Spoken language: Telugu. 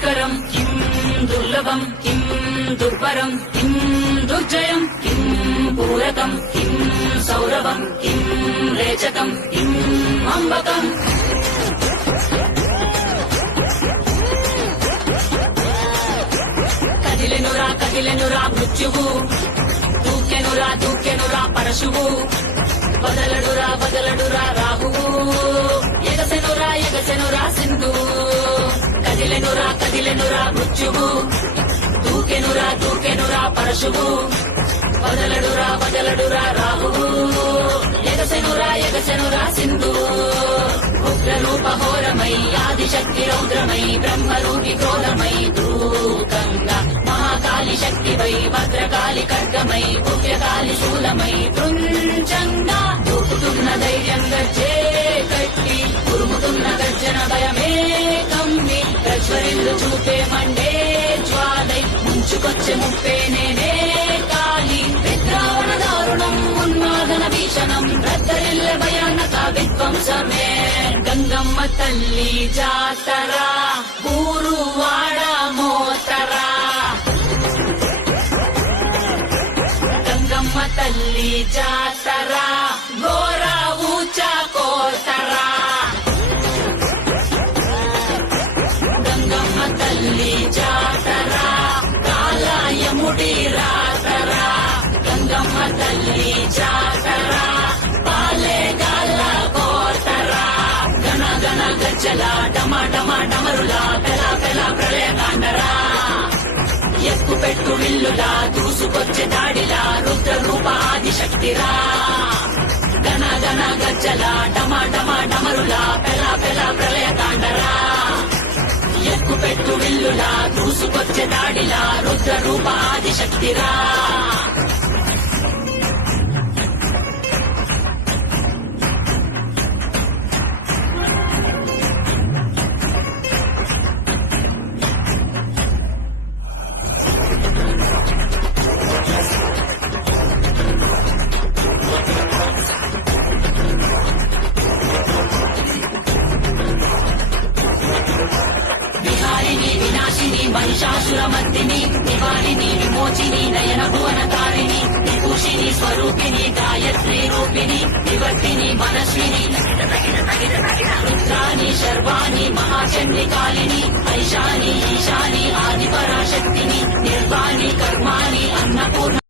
दुष्करम् किम् दुर्लभम् किम् दुर्वरम् किम् दुर्जयम् किम् पूरकम् किम् सौरभम् किम् रेचकम् किम् अम्बकम् కదిలెనురా మృత్యువు దూకెనురా పరశువు వదలడురా రాహువు ఎగసెనురా సింధువు కదిలెనురా మృత్యువు దూకెనురా పరశువు వదలడురా రాహువు ఎగసెనురా సింధువు ఉగ్రరూపహోరమై ఆదిశక్తి రౌద్రమై బ్రహ్మరూపి క్రోధమై దూకంగా మహాకాళి శక్తివై భద్రకాళి ఖడ్గమై పుణ్యకాళి శూలమై కృంచంగా దూకుతున్న ధైర్యం గర్జే కట్టి ఉరుముతున్న గర్జన భయమే కమ్మి ప్రజ్వరిల్లు చూపే మండే జ్వాలై ముంచుకొచ్చే ముప్పే నేనే కాళి విద్రావణ దారుణం ఉన్మాదన భీషణం రద్దరిల్ల భయానక విధ్వంసమే గంగమ్మ తల్లి జాతరా ఊరువాడ మోతరా గంగమ్మ తల్లి జాతరా ఘోర ఊచ కోతరా గంగమ్మ తల్లి జాతరా కాలయముడి రాతరా గంగమ్మ తల్లి జాతరా పాలేగాల కోతరా గణ గణ గజ్జల డమరులా పెల ప్రళయకాండరా ఎక్కు పెట్టు విల్లులా దూసుకొచ్చే దాడిలా రుద్ర రూప ఆదిశక్తిరా గణ గణ గజ్జల డమరులా పెల ప్రళయకాండరా ఎక్కు పెట్టు విల్లులా దూసుకొచ్చే దాడిలా రుద్ర రూప ఆదిశక్తిరా महिषासुरमर्दिनी निवारिणी विमोचिनी नयन भुवनतारिणी विभूषिणी स्वरूपिणी गायत्री रूपिणी विवर्तिनी मनस्विनी रुद्राणी शर्वाणी महाचंडी कालिनी ऐशानी ईशानी आदिपराशक्तिनी निर्वाणी कर्माणि अन्नपूर्ण